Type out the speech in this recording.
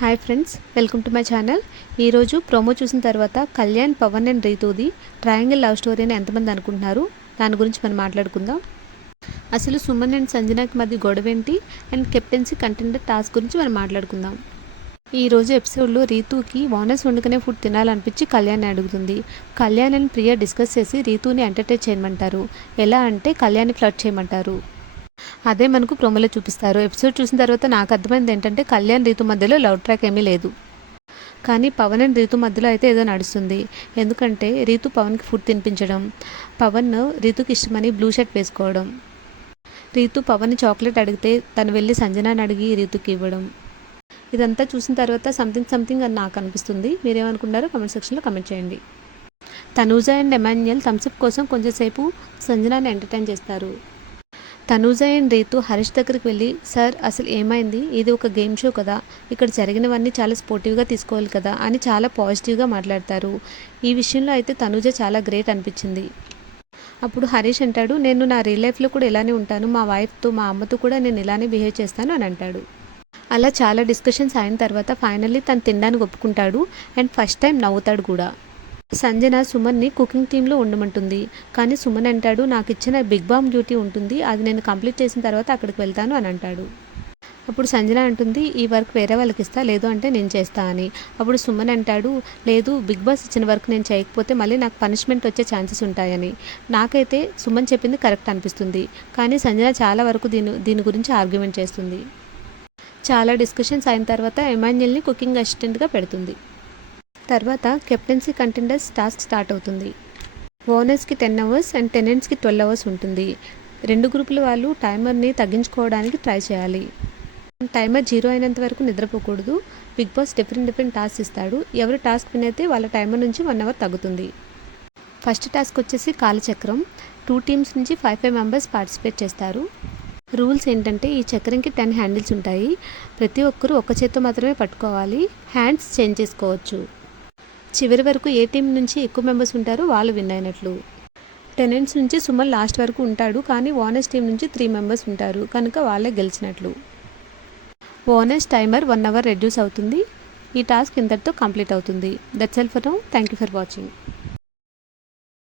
Hi friends, welcome to my channel. ఈరోజు promo చూసిన తర్వాత కళ్యాణ్, పవన్ అండ్ రీతూది ట్రయాంగిల్ లవ్ స్టోరీ అని ఎంతమంది అనుకుంటున్నారు? దాని గురించి మనం మాట్లాడుకుందాం. అసలు సుమన్ అండ్ సంజనాకి మధ్య గొడవ ఏంటి అండ్ కెప్టెన్సీ కంటెండర్ టాస్క్ గురించి మనం మాట్లాడుకుందాం. ఈరోజు ఎపిసోడ్లో రీతూకి వానస్ వండుకునే ఫుడ్ తినాలనిపించి కళ్యాణ్ అడుగుతుంది. కళ్యాణ్ అండ్ ప్రియా డిస్కస్ చేసి రీతూని ఎంటర్టైన్ చేయమంటారు. ఎలా అంటే కళ్యాణ్ని ఫ్లర్ట్ చేయమంటారు. అదే మనకు ప్రోమోలో చూపిస్తారు. ఎపిసోడ్ చూసిన తర్వాత నాకు అర్థమైంది ఏంటంటే కళ్యాణ్ రీతు మధ్యలో లవ్ ట్రాక్ ఏమీ లేదు, కానీ పవన్ అండ్ రీతు మధ్యలో అయితే ఏదో నడుస్తుంది. ఎందుకంటే రీతు పవన్కి ఫుడ్ తినిపించడం, పవన్ రీతుకి ఇష్టమని బ్లూ షర్ట్ వేసుకోవడం, రీతు పవన్ని చాక్లెట్ అడిగితే తను వెళ్ళి సంజనాని అడిగి రీతుకి ఇవ్వడం, ఇదంతా చూసిన తర్వాత సంథింగ్ అని నాకు అనిపిస్తుంది. మీరేమనుకుంటారో కమెంట్ సెక్షన్లో కమెంట్ చేయండి. తనూజ అండ్ ఎమాన్యుయల్ థమ్స్అప్ కోసం కొంచెంసేపు సంజనాని ఎంటర్టైన్ చేస్తారు. తనూజ అండ్ రీతు హరీష్ దగ్గరికి వెళ్ళి, సార్ అసలు ఏమైంది, ఇది ఒక గేమ్ షో కదా, ఇక్కడ జరిగినవన్నీ చాలా స్పోర్టివ్గా తీసుకోవాలి కదా అని చాలా పాజిటివ్గా మాట్లాడతారు. ఈ విషయంలో అయితే తనూజ చాలా గ్రేట్ అనిపించింది. అప్పుడు హరీష్ అంటాడు, నేను నా రియల్ లైఫ్లో కూడా ఇలానే ఉంటాను, మా వైఫ్తో మా అమ్మతో కూడా నేను ఇలానే బిహేవ్ చేస్తాను అని అంటాడు. అలా చాలా డిస్కషన్స్ అయిన తర్వాత ఫైనల్లీ తను తినడానికి ఒప్పుకుంటాడు అండ్ ఫస్ట్ టైం నవ్వుతాడు కూడా. సంజన సుమన్ని కుకింగ్ టీంలో ఉండమంటుంది, కానీ సుమన్ అంటాడు, నాకు ఇచ్చిన బిగ్ బామ్ డ్యూటీ ఉంటుంది, అది నేను కంప్లీట్ చేసిన తర్వాత అక్కడికి వెళ్తాను అని అంటాడు. అప్పుడు సంజన అంటుంది, ఈ వర్క్ వేరే వాళ్ళకి ఇస్తా, లేదు అంటే నేను చేస్తా అని. అప్పుడు సుమన్ అంటాడు, లేదు బిగ్ బాస్ ఇచ్చిన వర్క్ నేను చేయకపోతే మళ్ళీ నాకు పనిష్మెంట్ వచ్చే ఛాన్సెస్ ఉంటాయని. నాకైతే సుమన్ చెప్పింది కరెక్ట్ అనిపిస్తుంది, కానీ సంజన చాలా వరకు దీని గురించి ఆర్గ్యుమెంట్ చేస్తుంది. చాలా డిస్కషన్స్ అయిన తర్వాత ఎమాన్యుయల్ని కుకింగ్ అసిస్టెంట్గా పెడుతుంది. తర్వాత కెప్టెన్సీ కంటెండర్స్ టాస్క్ స్టార్ట్ అవుతుంది. ఓనర్స్కి 10 అవర్స్ అండ్ టెనెంట్స్కి 12 అవర్స్ ఉంటుంది. రెండు గ్రూపుల వాళ్ళు టైమర్ని తగ్గించుకోవడానికి ట్రై చేయాలి. టైమర్ 0 అయినంత వరకు నిద్రపోకూడదు. బిగ్ బాస్ డిఫరెంట్ టాస్క్ ఇస్తాడు. ఎవరు టాస్క్ విన్ అయితే వాళ్ళ టైమర్ నుంచి 1 అవర్ తగ్గుతుంది. ఫస్ట్ టాస్క్ వచ్చేసి కాలచక్రం. 2 టీమ్స్ నుంచి 5 మెంబర్స్ పార్టిసిపేట్ చేస్తారు. రూల్స్ ఏంటంటే ఈ చక్రంకి 10 హ్యాండిల్స్ ఉంటాయి. ప్రతి ఒక్కరూ ఒక చేత్తో మాత్రమే పట్టుకోవాలి. హ్యాండ్స్ చేంజ్ చేసుకోవచ్చు. చివరి వరకు ఏ టీం నుంచి ఎక్కువ మెంబర్స్ ఉంటారో వాళ్ళు విన్ అయినట్లు. టెనెంట్స్ నుంచి సుమన్ లాస్ట్ వరకు ఉంటాడు, కానీ ఓనర్స్ టీం నుంచి 3 మెంబర్స్ ఉంటారు, కనుక వాళ్ళే గెలిచినట్లు. ఓనర్స్ టైమర్ 1 అవర్ రెడ్యూస్ అవుతుంది. ఈ టాస్క్ ఇంతటితో కంప్లీట్ అవుతుంది. That's all for now. Thank you for watching.